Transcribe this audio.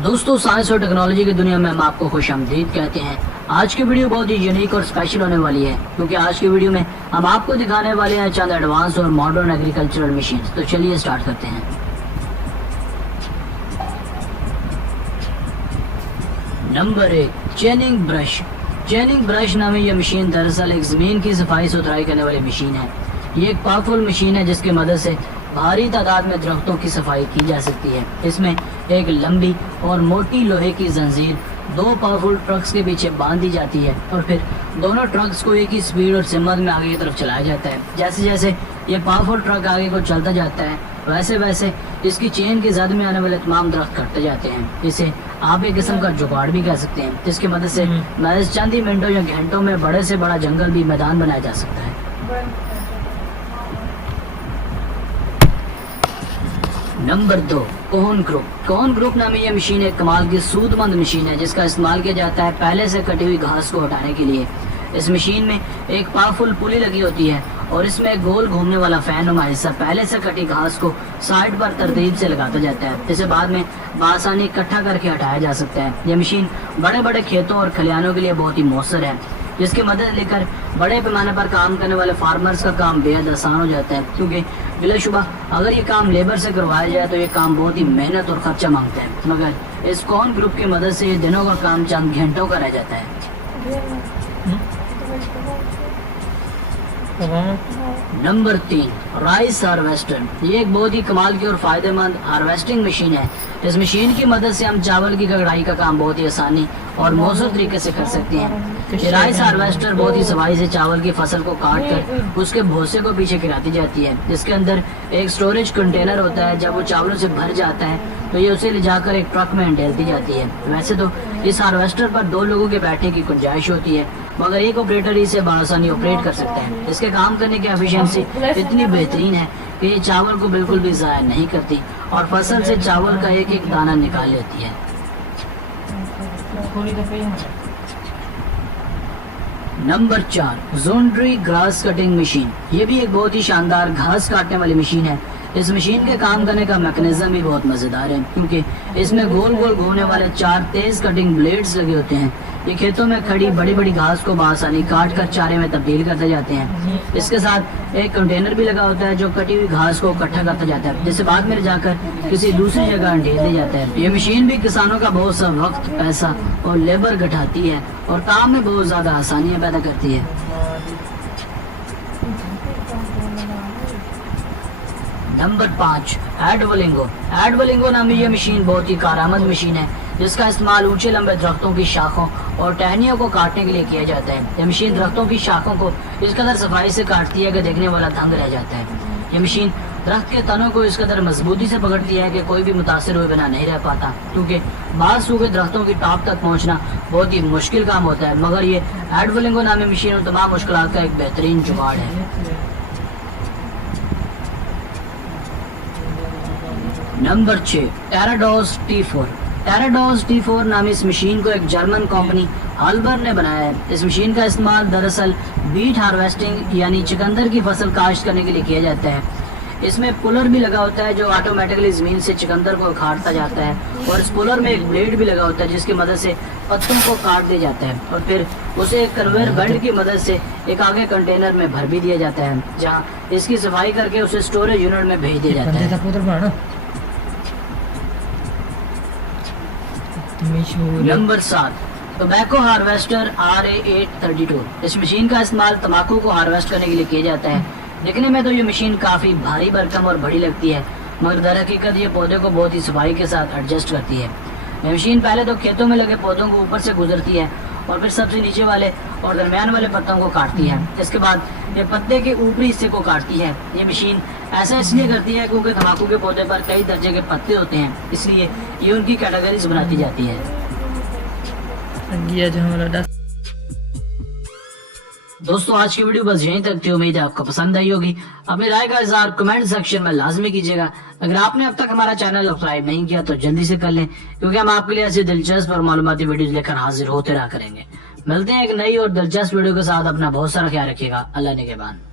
दोस्तों, साइंस और टेक्नोलॉजी की दुनिया में हम आपको खुशामदीद कहते हैं। आज की वीडियो बहुत ही यूनिक और स्पेशल होने वाली है, क्योंकि आज की वीडियो में हम आपको दिखाने वाले हैं चंद एडवांस और मॉडर्न एग्रीकल्चरल मशीन। तो चलिए स्टार्ट करते हैं। Number 1, चेनिंग brush. चेनिंग ब्रश नामी यह मशीन दरअसल एक जमीन की सफाई सुथराई करने वाली मशीन है। ये एक पावरफुल मशीन है जिसकी मदद से भारी तादाद में दरख्तों की सफाई की जा सकती है। इसमें एक लंबी और मोटी लोहे की जंजीर दो पावरफुल ट्रक्स के पीछे बांध दी जाती है और फिर दोनों ट्रक्स को एक ही स्पीड और सिमत में आगे की तरफ चलाया जाता है। जैसे जैसे ये पावरफुल ट्रक आगे को चलता जाता है, वैसे वैसे इसकी चेन की जद में आने वाले तमाम दरख्त कटते जाते हैं। इसे आप एक किस्म का जुगाड़ भी कह सकते हैं, जिसकी मदद से महज चंद ही मिनटों या घंटों में बड़े से बड़ा जंगल भी मैदान बनाया जा सकता है। Number 2, Cohen group. Cohen group नामी यह मशीन एक कमाल की सूदमंद मशीन है जिसका इस्तेमाल किया जाता है पहले से कटी हुई घास को हटाने के लिए। इस मशीन में एक पावरफुल पुली लगी होती है और इसमें एक गोल घूमने वाला फैन नुमा हिस्सा पहले से कटी घास को साइड पर तरतीब से लगाता जाता है, जिसे बाद में आसानी इकट्ठा करके हटाया जा सकता है। यह मशीन बड़े बड़े खेतों और खलिहानों के लिए बहुत ही मौसर है, जिसकी मदद लेकर बड़े पैमाने पर काम करने वाले फार्मर्स का काम बेहद आसान हो जाता है, क्योंकि बिलाशुबा अगर ये काम लेबर से करवाया जाए तो ये काम बहुत ही मेहनत और खर्चा मांगता है, मगर इस कोहन ग्रुप की मदद से ये दिनों का काम चंद घंटों का रह जाता है। Number 3, rice harvester. ये एक बहुत ही कमाल की और फायदेमंद हार्वेस्टिंग मशीन है। इस मशीन की मदद से हम चावल की कटाई का काम बहुत ही आसानी और मौसर तरीके से कर सकते हैं। ये राइस हार्वेस्टर बहुत ही सफाई से चावल की फसल को काट कर उसके भूसे को पीछे गिराती जाती है, जिसके अंदर एक स्टोरेज कंटेनर होता है। जब वो चावलों से भर जाता है तो ये उसे ले जाकर एक ट्रक में ढेल दी जाती है। वैसे तो इस हार्वेस्टर पर 2 लोगों के बैठने की गुंजाइश होती है, मगर एक ऑपरेटर इसे बआसानी ऑपरेट कर सकता है। इसके काम करने की एफिशिएंसी इतनी बेहतरीन है कि ये चावल को बिल्कुल भी ज़ाया नहीं करती और फसल से चावल का एक एक दाना निकाल लेती है। नंबर 4, जोंड्री ग्रास कटिंग मशीन। ये भी एक बहुत ही शानदार घास काटने वाली मशीन है। इस मशीन के काम करने का मैकेनिज्म भी बहुत मजेदार है, क्योंकि इसमें गोल गोल घूमने वाले 4 तेज कटिंग ब्लेड्स लगे होते हैं। ये खेतों में खड़ी बड़ी बड़ी घास को बआसानी काट कर चारे में तब्दील करते जाते हैं। इसके साथ एक कंटेनर भी लगा होता है जो कटी हुई घास को इकट्ठा करता जाता है, जिसे बाद में जाकर किसी दूसरी जगह ढेल दिया जाता है। ये मशीन भी किसानों का बहुत सा वक्त, पैसा और लेबर घटाती है और काम में बहुत ज्यादा आसानियां पैदा करती है। नंबर 5, एडवलिंगो। एडवलिंगो नामी यह मशीन बहुत ही कारआमद मशीन है, जिसका इस्तेमाल ऊंचे लंबे दरख्तों की शाखों और टहनियों को काटने के लिए किया जाता है। यह मशीन दरख्तों की शाखों को इस कदर सफाई से काटती है कि देखने वाला दंग रह जाता है। यह मशीन दरख्त के तनों को इस कदर मजबूती से पकड़ती है कि कोई भी मुतासिर हुए बिना नहीं रह पाता, क्योंकि बाज़ सूखे दरख्तों की टॉप तक पहुंचना बहुत ही मुश्किल काम होता है, मगर ये एडवलिंगो नामी मशीन उन तमाम मुश्किलात का एक बेहतरीन जुगाड़ है। Number 6, टेराडोस T4। टेराडोस T4 नामी इस मशीन को एक जर्मन कंपनी हाल्बर ने बनाया है। इस मशीन का इस्तेमाल दरअसल बीट हार्वेस्टिंग यानी चुकंदर की फसल काश्त करने के लिए किया जाता है। इसमें पुलर भी लगा होता है जो ऑटोमेटिकली जमीन से चुकंदर को उखाड़ता जाता है, और इस पुलर में एक ब्लेड भी लगा होता है जिसकी मदद से पत्तों को काट दिया जाता है और फिर उसे एक कन्वेयर बेल्ट की मदद से एक आगे कंटेनर में भर भी दिया जाता है, जहाँ इसकी सफाई करके उसे स्टोरेज यूनिट में भेज दिया जाता है। Number 7, tobacco harvester RA832। इस मशीन का इस्तेमाल तंबाकू को हार्वेस्ट करने के लिए किया जाता है। दिखने में तो ये मशीन काफी भारी भरकम और बड़ी लगती है, मगर दर हकीकत ये पौधे को बहुत ही सफाई के साथ एडजस्ट करती है। ये मशीन पहले तो खेतों में लगे पौधों को ऊपर से गुजरती है और फिर सबसे नीचे वाले और दरमियान वाले पत्तों को काटती है। इसके बाद ये पत्ते के ऊपरी हिस्से को काटती है। ये मशीन ऐसा इसलिए करती है क्योंकि तंबाकू के पौधे पर कई दर्जे के पत्ते होते हैं, इसलिए ये उनकी कैटेगरीज बनाती जाती है। दोस्तों, आज की वीडियो बस यहीं तक थी। उम्मीद है आपको पसंद आई होगी। अपनी राय का इज़हार कमेंट सेक्शन में लाजमी कीजिएगा। अगर आपने अब तक हमारा चैनल सब्सक्राइब नहीं किया तो जल्दी से कर लें, क्योंकि हम आपके लिए ऐसी दिलचस्प और मालूमाती वीडियो लेकर हाजिर होते रहा करेंगे। मिलते हैं एक नई और दिलचस्प वीडियो के साथ। अपना बहुत सारा ख्याल रखिएगा। अल्लाह ने के बाद।